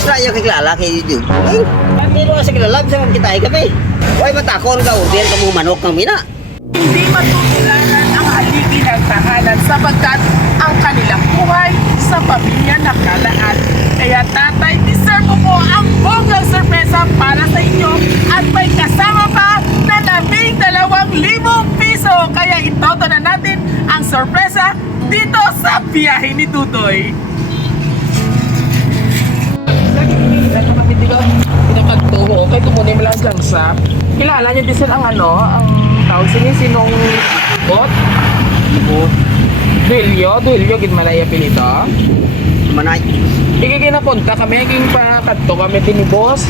Saya kakilala kay Jude. Hindi mo kasi kilala, bisa mong kitay kami. Huwag matakon ka, order ka mong manok ng mina. Hindi matutularan ang haligi ng tahanan sapagkat ang kanilang buhay sa pamilya nakalaan. Kaya tatay, deserve mo po ang bonggang sorpresa para sa inyo at may kasama pa na 12,000 piso. Kaya itoto na natin ang sorpresa dito sa biyahe ni Tutoy. Pinakagtuho, kay tumunin mo lang siyang sap. Kilala niyo din sila ang ang tawag sila sinong bot? Duilyo, gid malaya pilito. Manay. Ikikinapunta kami, king pakadto kami din ni boss.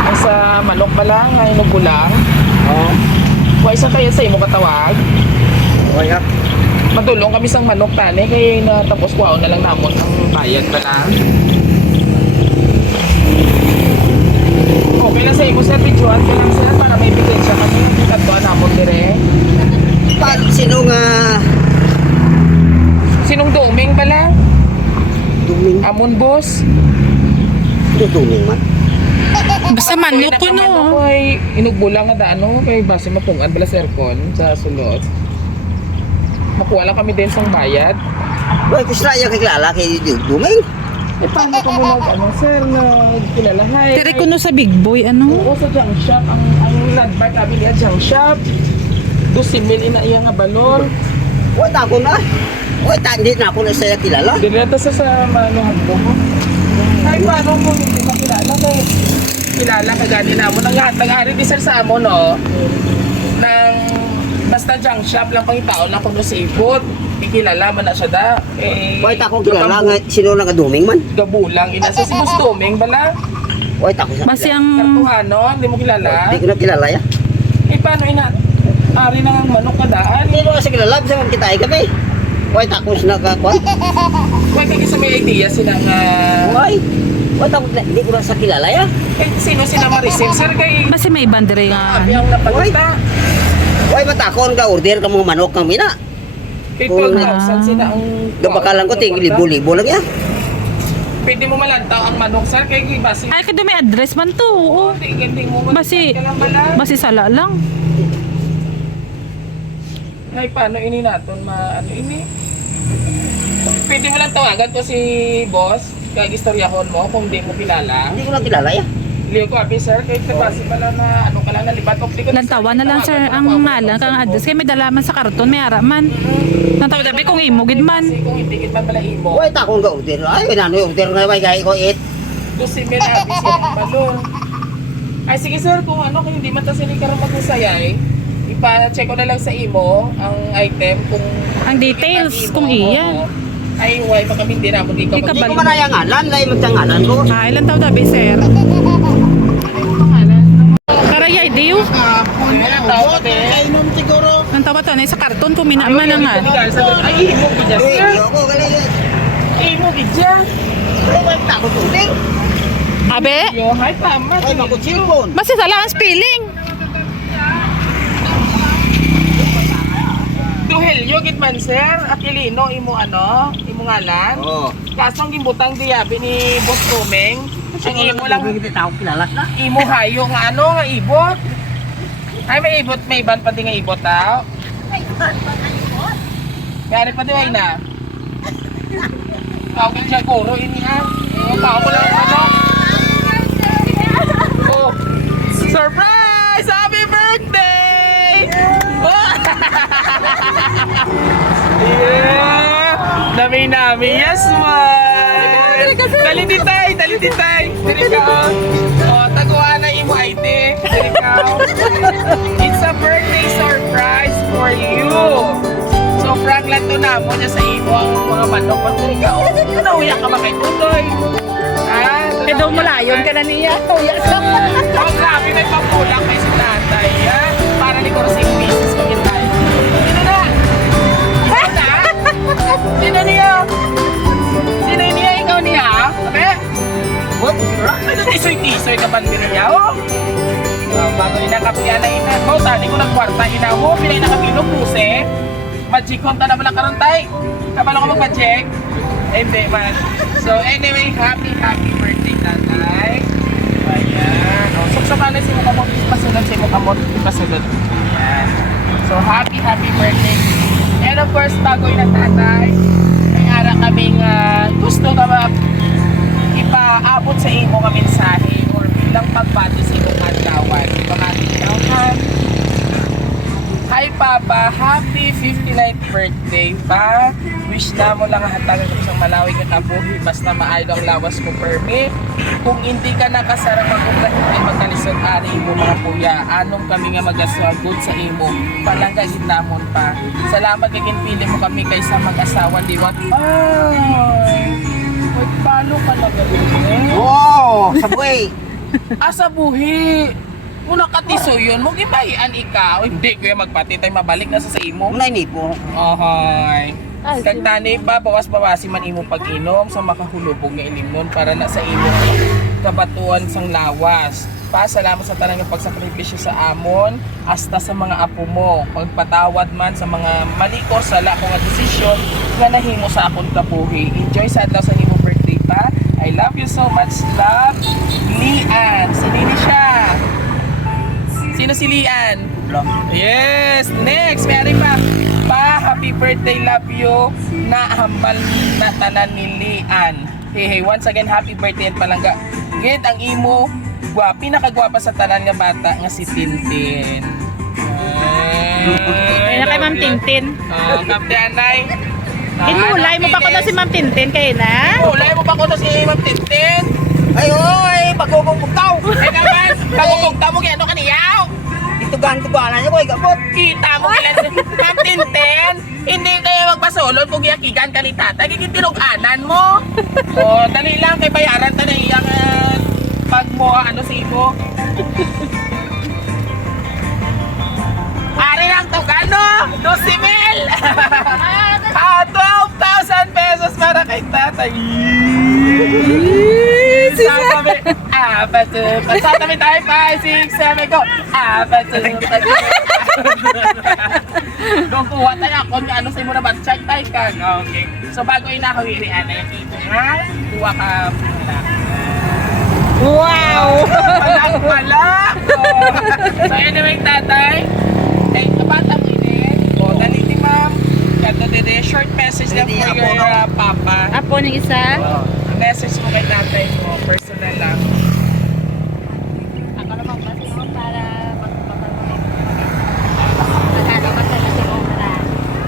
Ang sa manok ba lang, ay nugulang. Oo. Wa isa kaya sa imo katawag. Okay ha. Madulong kami sang manok tani, kaya natapos ko na lang namon ang bayad ba lang. Okay lang sa imo sir, videoan ka lang sila para may ebidensya kami yung katuan namon dire. Sino nga Sinong duming pala? duming? Amon boss? Sino duming man? Basta manok ko no. Ay inugbulang nga daano kay base mapungan bala sa aircon sa sulod. Makuha lang kami din sang bayad. Huwag saya kakilala kay Jude. Duming? Eh paano ka muna sir na kilalahay? Tiri ko no sa big boy ano. Oo sa junk shop ang landmark kami niya junk shop. 12,000 ina iya nga balor. Huwag tako na. Huwag hindi na ako na saya kilala. Dinata sa manuhan ko. Ay paano mo hindi makilala kay kilala ka gani na mo nang lahat ng-ari di sir sa amo no. Nang basta junk shop lang pang tao lang pag nasipot. Ikilala man na siya da. Eh, Huwag tako kilala nga sino nga duming man. gabulang ina sa si Boss Doming bala. Huwag tako sa Basta ang Kartuhano, hindi mo kilala. Hindi ko na kilala ya. Eh paano ina? Ari na ang manok kadaan. Hindi mo kasi kilala, bisa mong kitay kami. Huwag tako sila ka kwan. Huwag kagi sa may idea sila nga. Huwag tako hindi ko na sa kilala ya. Eh sino sila ma-receive sir kay basta may bandere nga. abi ang napagita. Huwag matakon ka, order ka mong manok ng mina. Kay 12,000 sila ang Gabakalan ko, tingin libo-libo lang ya. Pwede mo malantaw ang manok sir kay basi. Ay kada may address man to. Oo. Tingin mo Basi ka lang bala. basi sala lang. Ay paano ini naton ano ini? Pwede mo lang tawagan to si boss kay istoryahon mo kung di mo kilala. Hindi ko na kilala ya. Liyo ko abi sir kay basi pala na ano ka lang nalibat og di ko Lantawan na lang sir ang ngalan kang address kay may dalaman sa karton may ara man. Nantaw dabi kung imo gid man. Kasi kung hindi gid man pala imo. Huwag takon ka, order. Ay, ano yung order nga may gaya ko it. To si Mel abi sir balon. Ay sige sir kung ano kung hindi man ta sini karon magusayay. Ipa-check ko na lang sa imo ang item kung Ang details kung iya. Ay why pa kami din ako di ko Di ka Hindi ko Balik. man ngalan, lay magtangalan ko. Ah, ilan taw dabi sir? Karaya diyo. Kainom siguro. Nang tawa to sa karton ko minaman na nga. Ay imo gid Eh, sir. hindi ako galing. Imo gid siya. Huwag takon tuling. Abe, Yo hay tama. Ay, makutsilpon. basta sala ang spelling. Duhelyo gid man sir. Aquilino imo imo ngalan. Oo. Kaso ang gimbutang diyabi ni Boss Domeng. Ang imo lang Hindi tao kilala na. imo hayo nga nga ibot. Ay may ibot may iban pati nga ibot tao. Gari pa diway na. Tao ka siya guro ini ha. Tao ko lang Oh. Surprise! Happy birthday! Yeah! Nami, yes, man! Dali titay! Dali ka, oh, taguan na imo ID. Dali ka, It's a birthday surprise for you. So, prank lang to na mo niya sa imo ang mga manok. Dali ka, oh, nauya ka ba kay Tutoy? Ha? Eh daw mulayon ka na niya. Uya ka. Oh, grabe, may papulang kay si tatay, ha? Para ni Corsing Pieces ko kita. Sino na? Sino niya? Sino niya? Ikaw niya? Sabi? What? Ano tisoy-tisoy ka ba niya? Oh? Bago inakapya na ina. Oh, tali ko ng kwarta. Ina mo, pinay nakapilong puse. Magikon ta naman ang karontay. Kabalo ko mag-magic. Hindi man. So anyway, happy birthday tatay. paabot sa imo nga mensahe or bilang pagbati sa imong adlawan. Pangatinaw. Hi Papa, happy 59th birthday pa. Wish na mo lang hatagan ko isang malawi ka kabuhi basta maayo ang lawas ko permi. Kung hindi ka nakasarang magugahit ay magkalisod ari mo mga kuya. Anong kami nga magasagod sa imo. Palangga gitamon pa. Salamat kagin pili mo kami kaysa mag-asawa liwat. Ay, magpalo ka na gano'n. Oh, sabay. Asa buhi. Kung nakatiso yun, mo gibayan ikaw. Hindi ko yung magpati tayo mabalik na sa imo. Unay ni po. Ohoy. Kagtani pa, bawas-bawasi man imo pag-inom sa makahulubog nga ilimnon para na sa imo kabatuan sang lawas. Pa, salamat sa tanang pagsakripisyo sa amon, hasta sa mga apo mo. Pagpatawad man sa mga mali ko sa lako nga desisyon nga nahimo sa akong kabuhi. Enjoy sa adlaw sa imo birthday pa. I love you so much, love. Lian, sinini siya. Sino si Lian? Yes! Next! Mayari pa! Pa, happy birthday, love you! Nahambal na tanan ni Lian. Hey, once again, happy birthday at palangga. Gid ang imo, pinakagwapa sa tanan nga bata nga si Tintin. Kaya kay Ma'am Tintin. Kapte Anay. Inulay mo pa ko na si Ma'am Tintin kayo na? Inulay mo pa ko na si Ma'am Tintin. Ay, oy, pagkukugtaw. Ay naman, pagkukugta mo gano'n kaniyaw. Itugan-tuganan niya ko, gabot. Kita mo kailan Ma'am Tintin, hindi kayo magpasulod kung yakigan ka ni tatay, kikitinuganan mo. O, dali lang, kay bayaran ta na iyang pag mo, ano si mo. Ari lang to, gano? 12,000! 12,000 pesos para kay tatay. Sabi, pasatabi tayo 5, 6, 7, go! Doon kuha tayo ako, ano sa imo na ba? Check tayo ka. Okay. So bago inakawiri, ano yung ito ha? Kuha ka muna. Wow! Palak! So anyway, tatay, ay kabata mo ini. O, dali ni ma'am. Ganto din, short message lang Hindi, for apo, your no? papa. Apo ng isa? Message mo kay tatay mo, personal lang. Ako naman kasi mo para magpapanood. Nagano ka sa kasi mo para.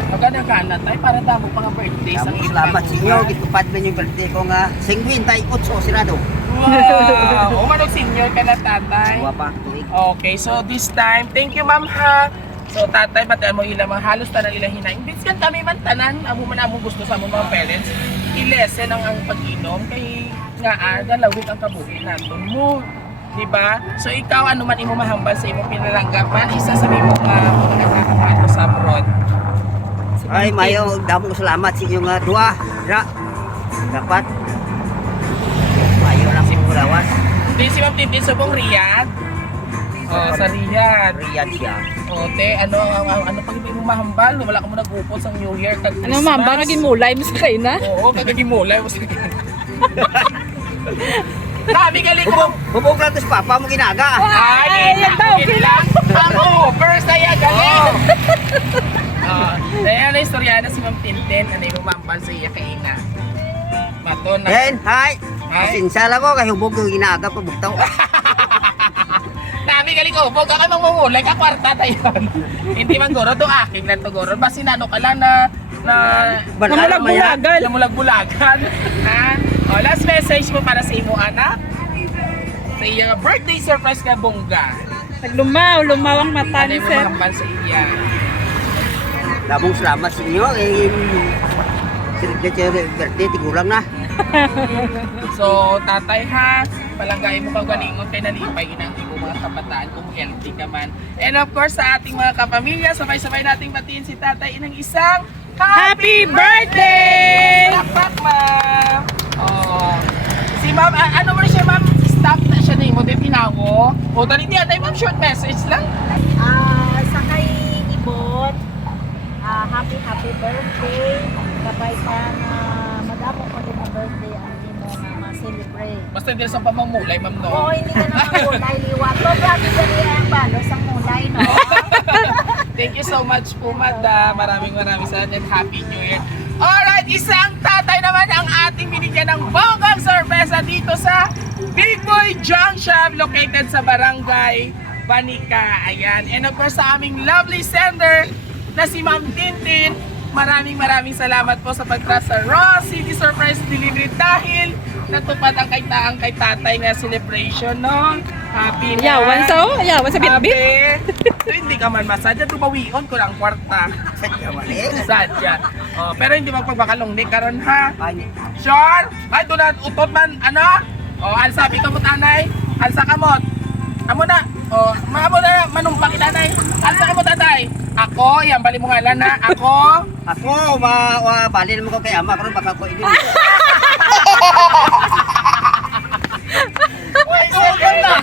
Magandang kanan tayo para damo pa nga birthday sa Maraming salamat sa inyo. Gitupad man yung birthday ko nga. 58 sirado. Wow! O manong senior ka na tatay. Buwa pa, tuig. Okay, so this time, thank you ma'am ha. So tatay, bataan mo ilang mga halos tanan ilang hinaing. Bis kan kami man tanan, amo man among gusto sa among mga parents. I-lessen ang pag-inom kay nga dalawit ang kabuhi naton mo. Diba? So ikaw ano man imo mahambal sa imong pinalanggapan, isa sa imo nga mga nakakaano sa abroad. Ay, mayo, damo ko salamat sa inyo nga dua. Dapat. Mayo lang si Mulawas. Di si Ma'am Tintin sa pong Riyadh. Oh, sa Riyadh. Riyadh siya. O, te, ano pag hindi mo mahambal? Wala ka mo nag-upot sa New Year, kag Christmas. Ano ma'am, baka ginulay mo sa kayo na? Oo, kagagimulay mo sa Sabi galing ko. Bubog lang to si Papa mo ginaga. Ay, yan daw, lang. Ang over, saya galing. Dahil ano istorya na si Ma'am Tintin, ano yung mamahambal sa iya kay Ina. Mato na. Then, hi. Hi. Sinsala ko kay hubog yung ginaga pa bugtaw. Sabi galing ko, huwag ka mamumulay ka kwarta tayo. Hindi man goro, to aking lang to goro. Basi nano ka lang na Namulag-bulagan. Namulag-bulagan. Ha? O, last message mo para sa imo anak. Sa iyang birthday surprise ka bongga. Lumaw ang mata Ano ni yung sir. mahambal sa iya? Damong salamat sa inyo. Birthday, tigulang na. So, tatay ha, palanggain mo kang galingon kay nalipay inang imo mga kabataan kung healthy ka man. And of course, sa ating mga kapamilya, sabay-sabay nating batiin si tatay inang isang Happy birthday! Palakpak, ma'am! Oh. Si ma'am, ano mo rin siya, ma'am? Stop na siya na imo, di tinawo. O, dali niya, tayo ma'am, short message lang. Sa kay Ibon, happy birthday. Kapay ka na madamo ko din ang birthday ang imo nga ma-celebrate. Basta hindi sa pamamulay, ma'am, no? Oo, hindi ka naman mulay liwat. So, grabe dali ang balos ang mulay, no? Thank you so much po, madam. Maraming salamat and Happy New Year. Alright, isang tatay tatay naman ang ating binigyan ng bonggang sorpresa dito sa Big Boy Junk Shop located sa Barangay Banica. Ayan. And of course sa aming lovely sender na si Ma'am Tintin. Maraming salamat po sa pag-trust sa Raw City Surprise Delivery dahil natupad ang kay tatay nga celebration, no? Happy na. Yawan sa bitbit. So, hindi ka man masadya, tumawion ko lang kwarta. Sadya wali. Sadya. Oh, pero hindi magpagbakalong ni karon ha. Ay, Sure? Ay, doon na utot man, ano? O, alsa, ikaw mo tanay. Alsa ka mo. Amo na. O, maamo na, manumpang itanay. Alsa ka mo tatay. Ako, yan, bali mo ngalan na. Ako. ako, bali naman ko kay ama, karon baka ko ini. Uy, second na.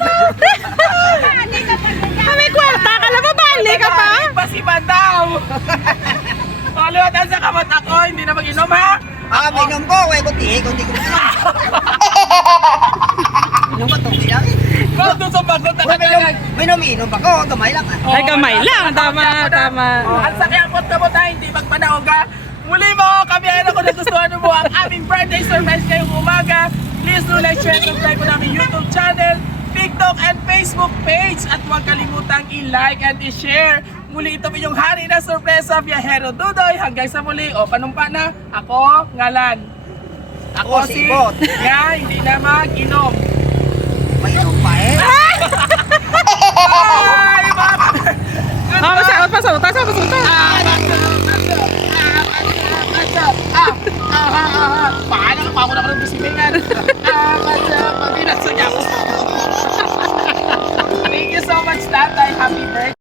May kwarta ka na babali ka pa. Pa si Madam. O, liwatan sa kamot ako, hindi na mag-inom ha. Minom ko, kunti ko. Minom ko, tungkol lang. Kung doon sa bagot na katalag. Minom pa ko, gamay lang. Ay, kamay lang. Tama. Ang sakyampot ka mo tayo, hindi magpanahog ha. Muli mo, kami ano kung nagustuhan mo ang aming birthday surprise ngayong umaga. Please do like, share, subscribe po namin YouTube channel, TikTok and Facebook page. At huwag kalimutang i-like and i-share. Muli ito yung hari na sorpresa, Viajero Dudoy. Hanggang sa muli, o panumpa na, ako, ngalan. Ako si Ibot. Nga, hindi na mag-inom. Mainom pa eh. Bye! Pasok. Paano ka pa ako na ka ng bisimingan? Pag-inasya niya ako. Thank you so much, tatay. Happy birthday.